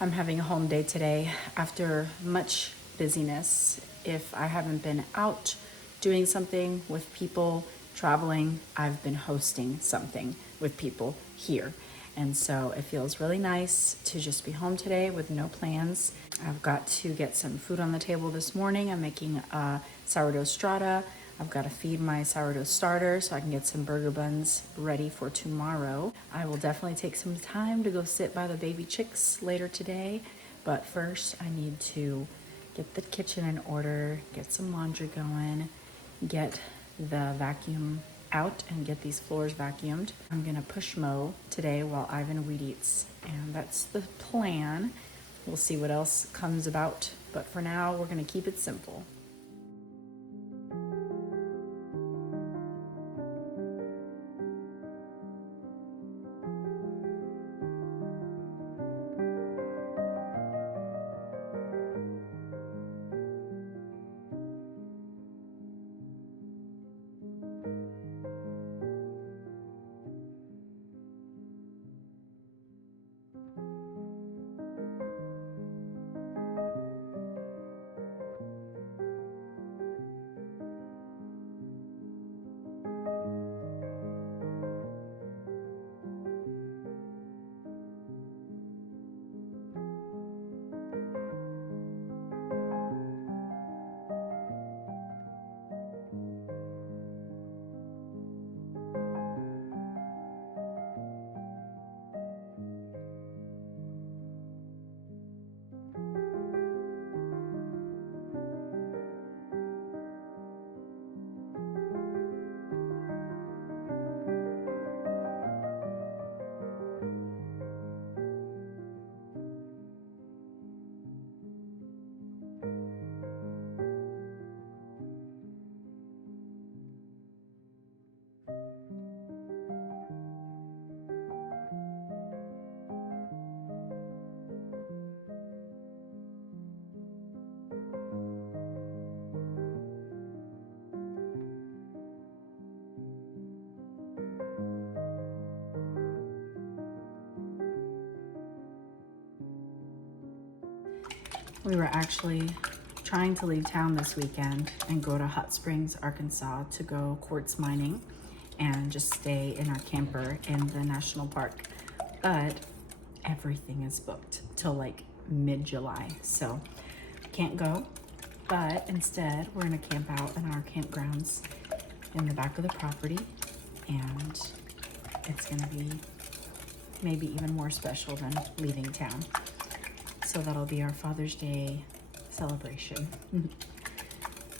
I'm having a home day today after much busyness. If I haven't been out doing something with people, traveling, I've been hosting something with people here. And so it feels really nice to just be home today with no plans. I've got to get some food on the table this morning. I'm making a sourdough strata. I've got to feed my sourdough starter so I can get some burger buns ready for tomorrow. I will definitely take some time to go sit by the baby chicks later today, but first I need to get the kitchen in order, get some laundry going, get the vacuum out and get these floors vacuumed. I'm gonna push mow today while Ivan weed eats, and that's the plan. We'll see what else comes about, but for now we're gonna keep it simple. We were actually trying to leave town this weekend and go to Hot Springs, Arkansas to go quartz mining and just stay in our camper in the national park. But everything is booked till like mid-July, so can't go. But instead, we're gonna camp out in our campgrounds in the back of the property, and it's gonna be maybe even more special than leaving town. So that'll be our Father's Day celebration.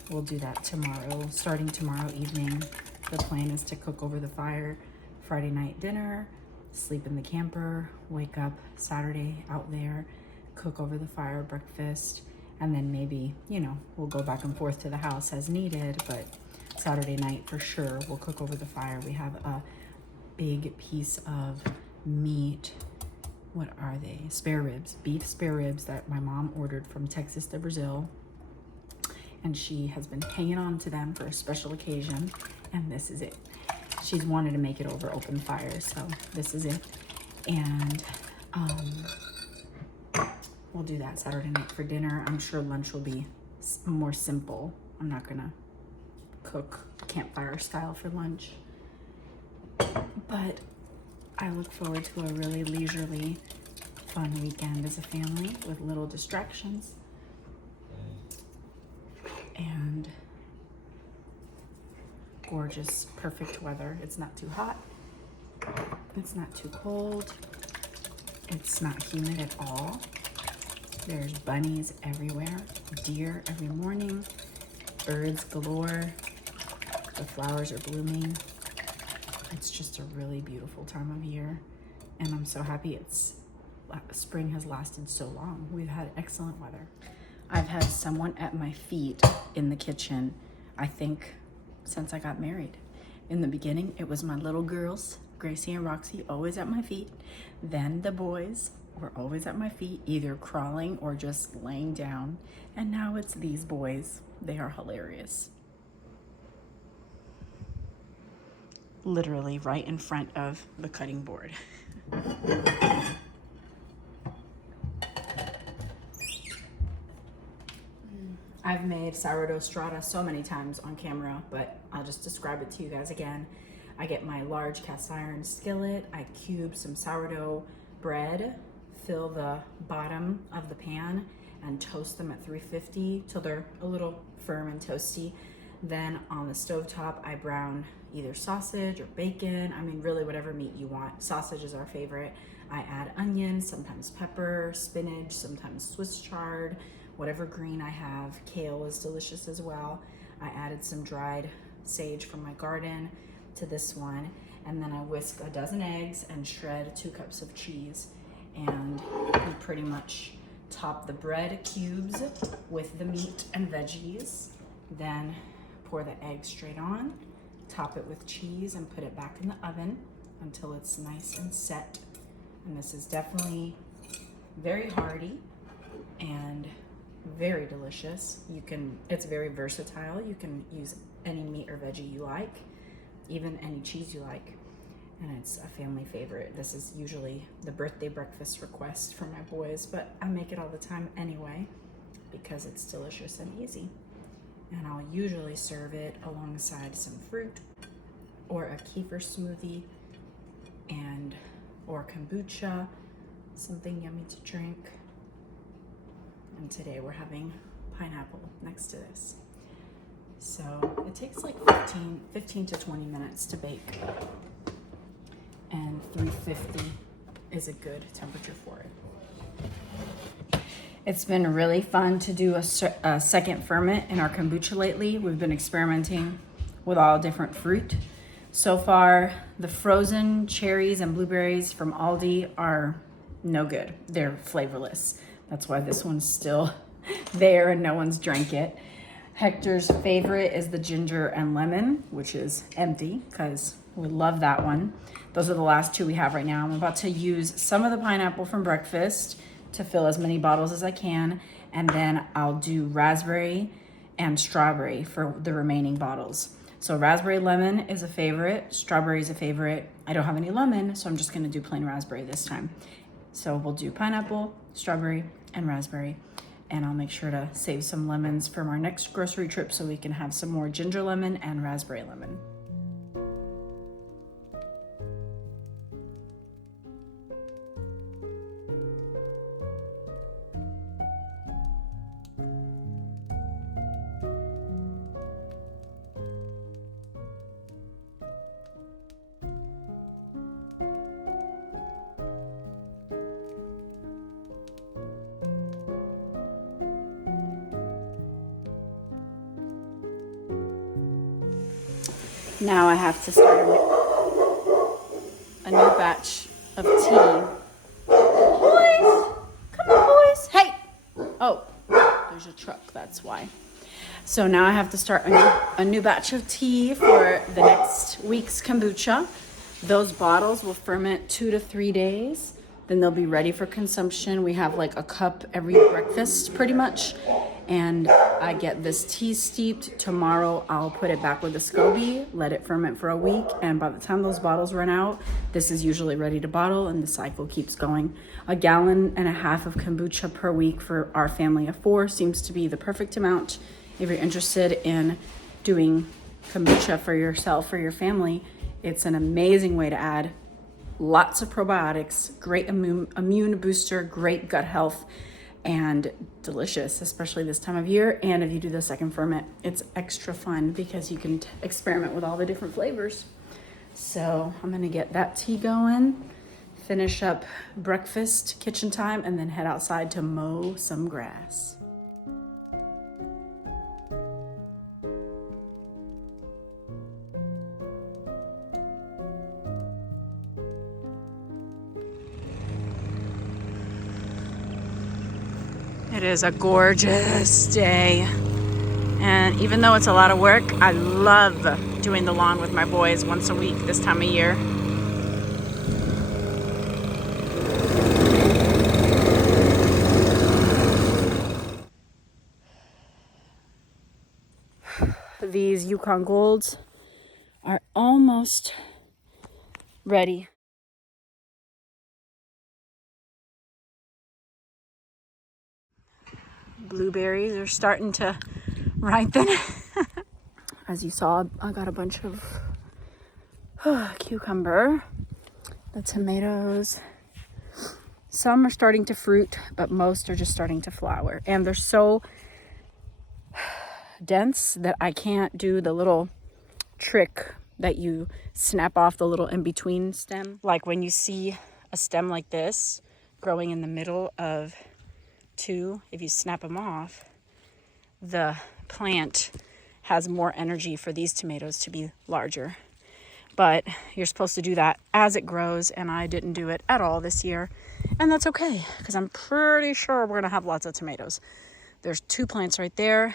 We'll do that tomorrow, starting tomorrow evening. The plan is to cook over the fire Friday night dinner, sleep in the camper, wake up Saturday out there, cook over the fire breakfast, and then maybe, we'll go back and forth to the house as needed, but Saturday night for sure we'll cook over the fire. We have a big piece of meat. What are they? Spare ribs, beef spare ribs that my mom ordered from Texas to Brazil. And she has been hanging on to them for a special occasion. And this is it. She's wanted to make it over open fire, so this is it. And we'll do that Saturday night for dinner. I'm sure lunch will be more simple. I'm not gonna cook campfire style for lunch. But I look forward to a really leisurely, fun weekend as a family with little distractions and gorgeous, perfect weather. It's not too hot, it's not too cold, it's not humid at all. There's bunnies everywhere, deer every morning, birds galore, the flowers are blooming. It's just a really beautiful time of year, and I'm so happy spring has lasted so long. We've had excellent weather. I've had someone at my feet in the kitchen, I think, since I got married. In the beginning, it was my little girls, Gracie and Roxy, always at my feet. Then the boys were always at my feet, either crawling or just laying down. And now it's these boys. They are hilarious. Literally right in front of the cutting board. I've made sourdough strata so many times on camera, but I'll just describe it to you guys again. I get my large cast iron skillet, I cube some sourdough bread, fill the bottom of the pan, and toast them at 350 till they're a little firm and toasty. Then on the stovetop, I brown either sausage or bacon. I mean, really whatever meat you want. Sausage is our favorite. I add onion, sometimes pepper, spinach, sometimes Swiss chard, whatever green I have. Kale is delicious as well. I added some dried sage from my garden to this one. And then I whisk a dozen eggs and shred 2 cups of cheese. And we pretty much top the bread cubes with the meat and veggies. Then pour the egg straight on, top it with cheese, and put it back in the oven until it's nice and set. And this is definitely very hearty and very delicious. It's very versatile. You can use any meat or veggie you like, even any cheese you like. And it's a family favorite. This is usually the birthday breakfast request for my boys, but I make it all the time anyway because it's delicious and easy. And I'll usually serve it alongside some fruit or a kefir smoothie or kombucha, something yummy to drink. And today we're having pineapple next to this. So it takes like 15 to 20 minutes to bake. And 350 is a good temperature for it. It's been really fun to do a second ferment in our kombucha lately. We've been experimenting with all different fruit. So far, the frozen cherries and blueberries from Aldi are no good. They're flavorless. That's why this one's still there and no one's drank it. Hector's favorite is the ginger and lemon, which is empty because we love that one. Those are the last 2 we have right now. I'm about to use some of the pineapple from breakfast to fill as many bottles as I can. And then I'll do raspberry and strawberry for the remaining bottles. So raspberry lemon is a favorite, strawberry is a favorite. I don't have any lemon, so I'm just gonna do plain raspberry this time. So we'll do pineapple, strawberry, and raspberry. And I'll make sure to save some lemons from our next grocery trip so we can have some more ginger lemon and raspberry lemon. Now I have to start a new batch of tea. Boys! Come on, boys! Hey! Oh, there's a truck, that's why. So now I have to start a new batch of tea for the next week's kombucha. Those bottles will ferment 2 to 3 days. Then they'll be ready for consumption. We have like a cup every breakfast pretty much. And I get this tea steeped. Tomorrow I'll put it back with a SCOBY, let it ferment for a week, and by the time those bottles run out, this is usually ready to bottle and the cycle keeps going. 1.5 gallons of kombucha per week for our family of 4 seems to be the perfect amount. If you're interested in doing kombucha for yourself or your family, it's an amazing way to add lots of probiotics, great immune booster, great gut health, and delicious, especially this time of year. And if you do the second ferment, it's extra fun because you can experiment with all the different flavors. So I'm gonna get that tea going, finish up breakfast, kitchen time, and then head outside to mow some grass. It is a gorgeous day, and even though it's a lot of work, I love doing the lawn with my boys once a week this time of year. These Yukon Golds are almost ready. Blueberries are starting to right then. As you saw, I got a bunch of cucumber, the tomatoes. Some are starting to fruit, but most are just starting to flower. And they're so dense that I can't do the little trick that you snap off the little in-between stem. Like when you see a stem like this growing in the middle of two, if you snap them off, the plant has more energy for these tomatoes to be larger. But you're supposed to do that as it grows, and I didn't do it at all this year. And that's okay, because I'm pretty sure we're gonna have lots of tomatoes. There's two plants right there.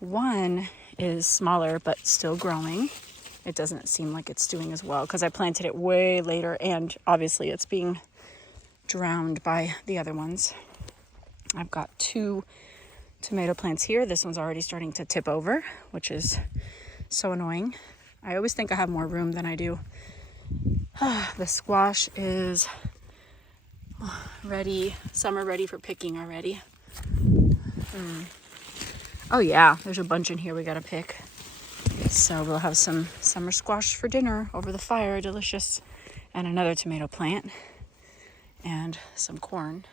One is smaller, but still growing. It doesn't seem like it's doing as well because I planted it way later, and obviously it's being drowned by the other ones. I've got two tomato plants here. This one's already starting to tip over, which is so annoying. I always think I have more room than I do. The squash is ready. Some are ready for picking already. Oh yeah, there's a bunch in here we gotta pick. So we'll have some summer squash for dinner over the fire, delicious. And another tomato plant and some corn.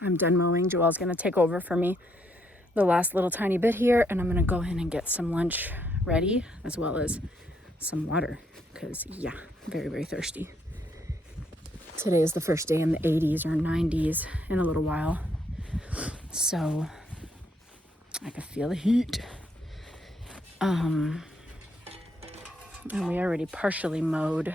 I'm done mowing. Joelle's gonna take over for me the last little tiny bit here, and I'm gonna go in and get some lunch ready, as well as some water, because yeah, very, very thirsty. Today is the first day in the 80s or 90s in a little while. So I can feel the heat. And we already partially mowed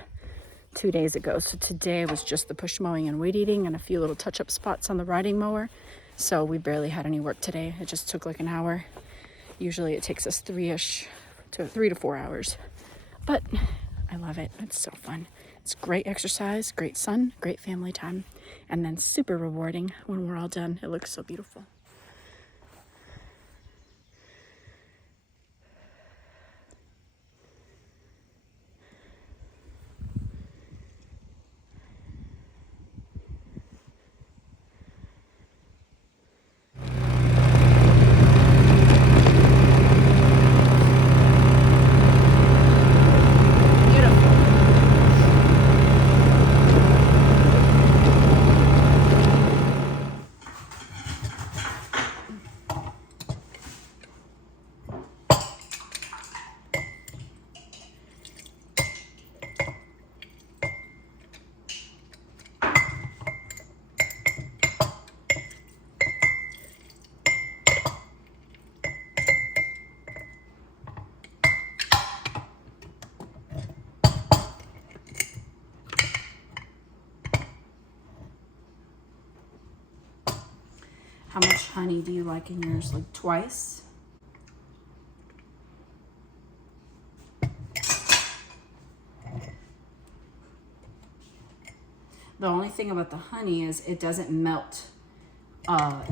2 days ago. So today was just the push mowing and weed eating and a few little touch-up spots on the riding mower. So we barely had any work today. It just took like an hour. Usually it takes us 3 to 4 hours. But I love it. It's so fun. It's great exercise, great sun, great family time, and then super rewarding when we're all done. It looks so beautiful. How much honey do you like in yours? Like twice? The only thing about the honey is it doesn't melt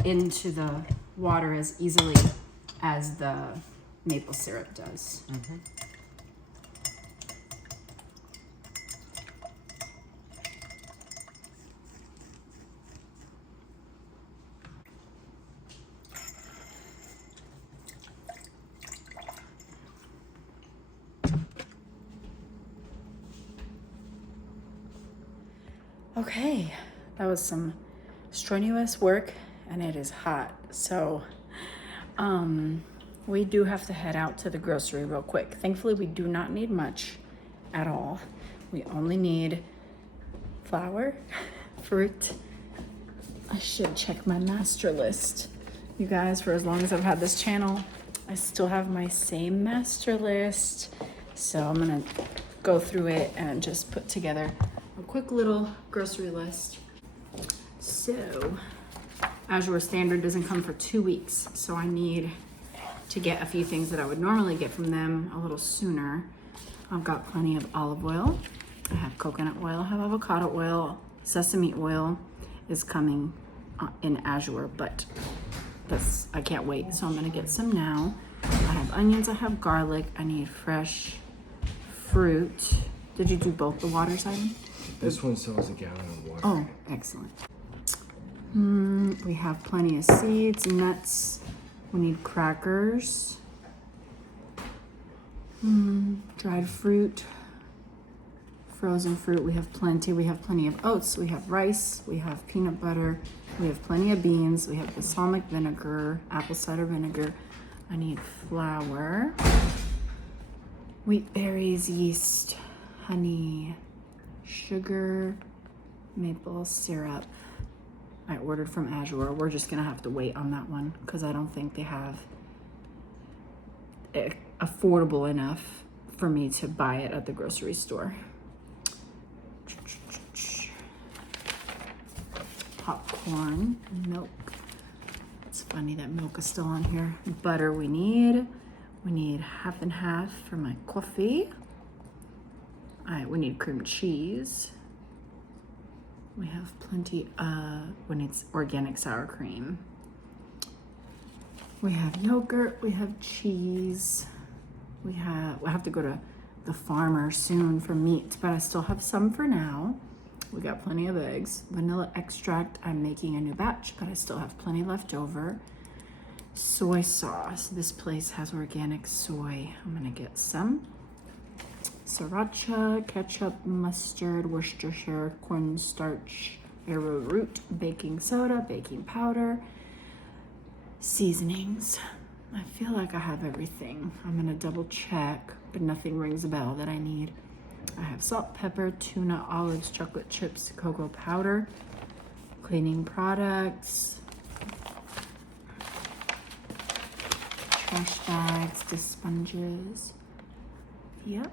into the water as easily as the maple syrup does. Mm-hmm. Okay, that was some strenuous work and it is hot. So we do have to head out to the grocery real quick. Thankfully, we do not need much at all. We only need flour, fruit. I should check my master list. You guys, for as long as I've had this channel, I still have my same master list. So I'm gonna go through it and just put together a quick little grocery list. So Azure Standard doesn't come for 2 weeks, so I need to get a few things that I would normally get from them a little sooner. I've got plenty of olive oil. I have coconut oil, I have avocado oil, sesame oil is coming in Azure, but I can't wait, so I'm gonna get some now. I have onions, I have garlic, I need fresh fruit. Did you do both the water side? This one sells a gallon of water. Oh, excellent. We have plenty of seeds, nuts, We need crackers, dried fruit, frozen fruit. We have plenty. We have plenty of oats. We have rice. We have peanut butter. We have plenty of beans. We have balsamic vinegar, apple cider vinegar. I need flour, wheat berries, yeast, honey, sugar, maple syrup. I ordered from Azure. We're just gonna have to wait on that one because I don't think they have it affordable enough for me to buy it at the grocery store. Popcorn, milk. It's funny that milk is still on here. Butter we need half and half for my coffee. All right, we need cream cheese. We have plenty we need organic sour cream. We have yogurt, we have cheese. I have to go to the farmer soon for meat, but I still have some for now. We got plenty of eggs. Vanilla extract, I'm making a new batch, but I still have plenty left over. Soy sauce, this place has organic soy. I'm gonna get some. Sriracha, ketchup, mustard, Worcestershire, cornstarch, arrowroot, baking soda, baking powder, seasonings. I feel like I have everything. I'm gonna double check, but nothing rings a bell that I need. I have salt, pepper, tuna, olives, chocolate chips, cocoa powder, cleaning products, trash bags, dish sponges. Yep.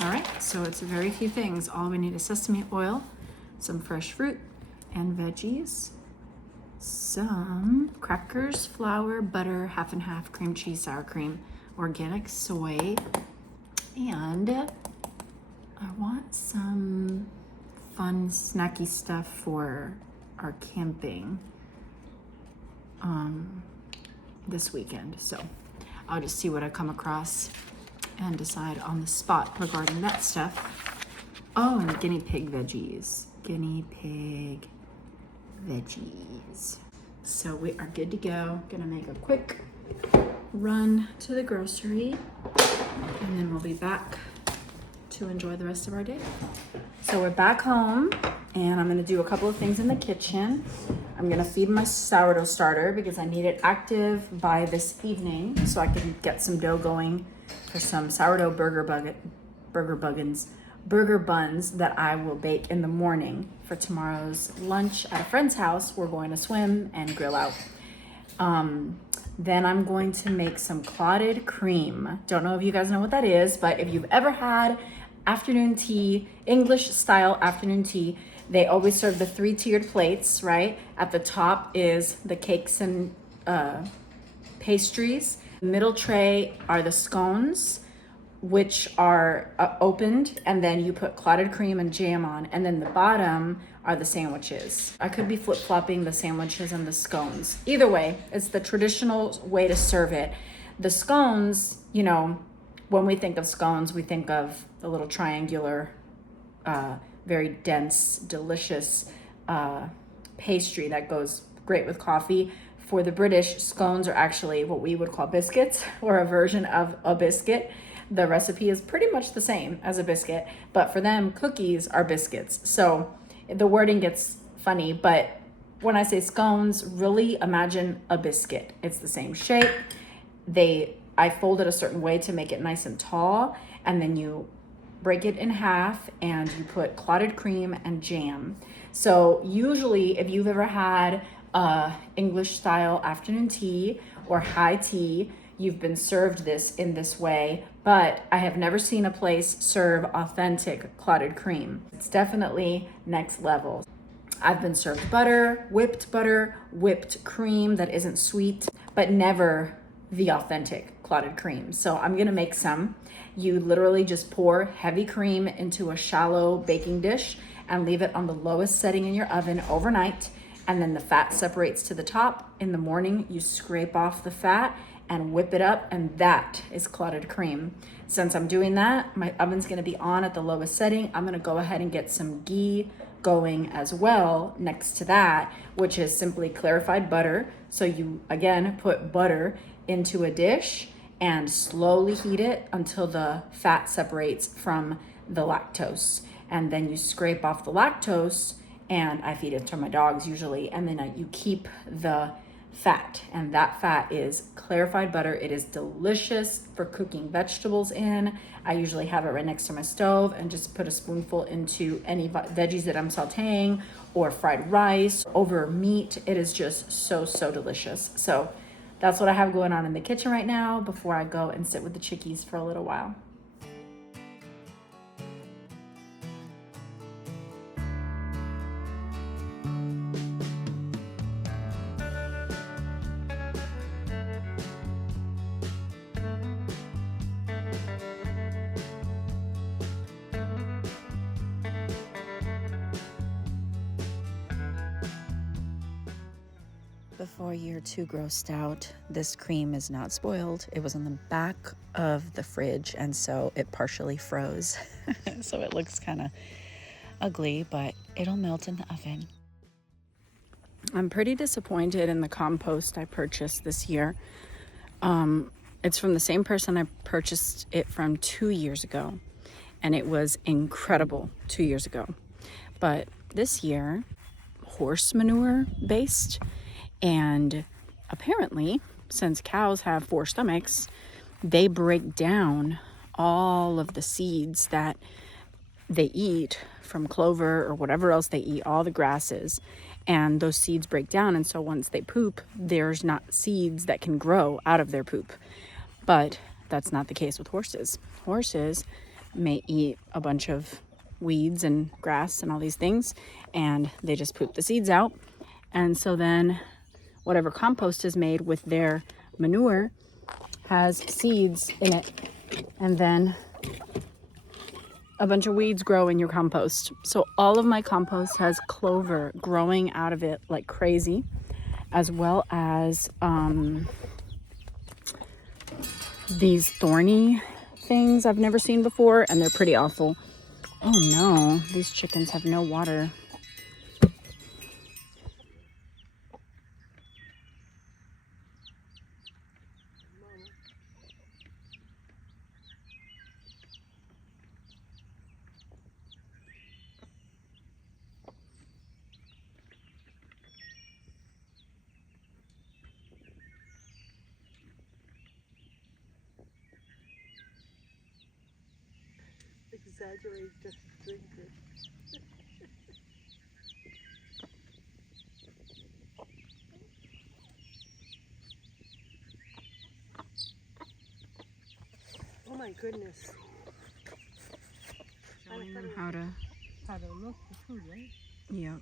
All right, so it's very few things. All we need is sesame oil, some fresh fruit and veggies, some crackers, flour, butter, half and half, cream cheese, sour cream, organic soy, and I want some fun snacky stuff for our camping this weekend. So I'll just see what I come across and decide on the spot regarding that stuff. Oh, and guinea pig veggies. Guinea pig veggies. So we are good to go. Gonna make a quick run to the grocery and then we'll be back to enjoy the rest of our day. So we're back home and I'm gonna do a couple of things in the kitchen. I'm gonna feed my sourdough starter because I need it active by this evening so I can get some dough going for some sourdough burger buns that I will bake in the morning for tomorrow's lunch at a friend's house. We're going to swim and grill out. Then I'm going to make some clotted cream. Don't know if you guys know what that is, but if you've ever had afternoon tea, English style afternoon tea, they always serve the 3-tiered plates, right? At the top is the cakes and pastries. The middle tray are the scones, which are opened, and then you put clotted cream and jam on, and then the bottom are the sandwiches. I could be flip-flopping the sandwiches and the scones. Either way, it's the traditional way to serve it. The scones, you know, when we think of scones, we think of the little triangular, very dense, delicious pastry that goes great with coffee. For the British, scones are actually what we would call biscuits, or a version of a biscuit. The recipe is pretty much the same as a biscuit, but for them, cookies are biscuits. So the wording gets funny, but when I say scones, really imagine a biscuit. It's the same shape. I fold it a certain way to make it nice and tall, and then you break it in half and you put clotted cream and jam. So usually if you've ever had English style afternoon tea or high tea, you've been served this in this way, but I have never seen a place serve authentic clotted cream. It's definitely next level. I've been served butter, whipped cream that isn't sweet, but never the authentic clotted cream. So I'm gonna make some. You literally just pour heavy cream into a shallow baking dish and leave it on the lowest setting in your oven overnight. And then the fat separates to the top. In the morning, you scrape off the fat and whip it up, and that is clotted cream. Since I'm doing that, my oven's gonna be on at the lowest setting. I'm gonna go ahead and get some ghee going as well next to that, which is simply clarified butter. So you again put butter into a dish and slowly heat it until the fat separates from the lactose. And then you scrape off the lactose, and I feed it to my dogs usually, and then you keep the fat, and that fat is clarified butter. It is delicious for cooking vegetables in. I usually have it right next to my stove and just put a spoonful into any veggies that I'm sauteing or fried rice over meat. It is just so delicious. So that's what I have going on in the kitchen right now before I go and sit with the chickies for a little while. Before you're too grossed out, this cream is not spoiled. It was on the back of the fridge, and so it partially froze. So it looks kind of ugly, but it'll melt in the oven. I'm pretty disappointed in the compost I purchased this year. It's from the same person I purchased it from 2 years ago, and it was incredible 2 years ago. But this year, horse manure based. And apparently, since cows have 4 stomachs, they break down all of the seeds that they eat from clover or whatever else they eat, all the grasses. And those seeds break down. And so once they poop, there's not seeds that can grow out of their poop. But that's not the case with horses. Horses may eat a bunch of weeds and grass and all these things, and they just poop the seeds out. And so then whatever compost is made with their manure has seeds in it, and then a bunch of weeds grow in your compost. So all of my compost has clover growing out of it like crazy, as well as these thorny things I've never seen before, and they're pretty awful. Oh no, these chickens have no water. Exaggerate, just drink it. Oh my goodness. Showing them how to look for food, right? Yep.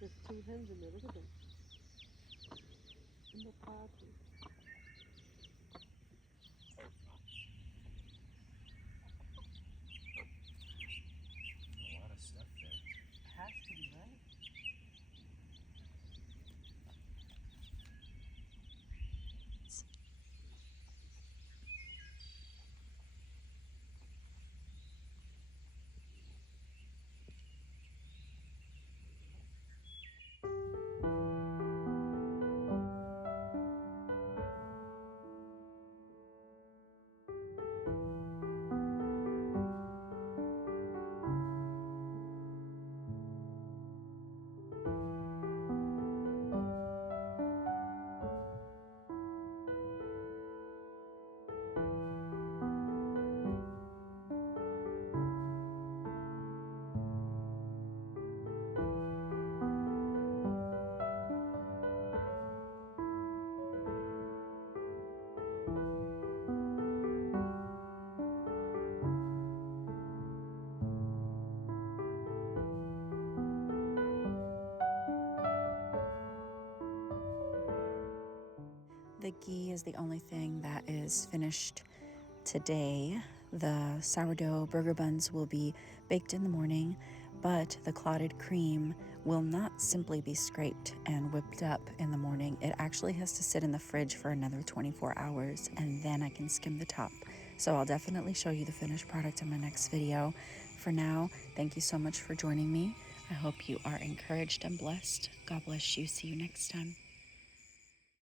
There's 2 hens in there, look at them. In the party. A lot of stuff there. Has to be, right? the ghee is the only thing that is finished today. The sourdough burger buns will be baked in the morning, but the clotted cream will not simply be scraped and whipped up in the morning. It actually has to sit in the fridge for another 24 hours, and then I can skim the top. So I'll definitely show you the finished product in my next video. For now, thank you so much for joining me. I hope you are encouraged and blessed. God bless you. See you next time.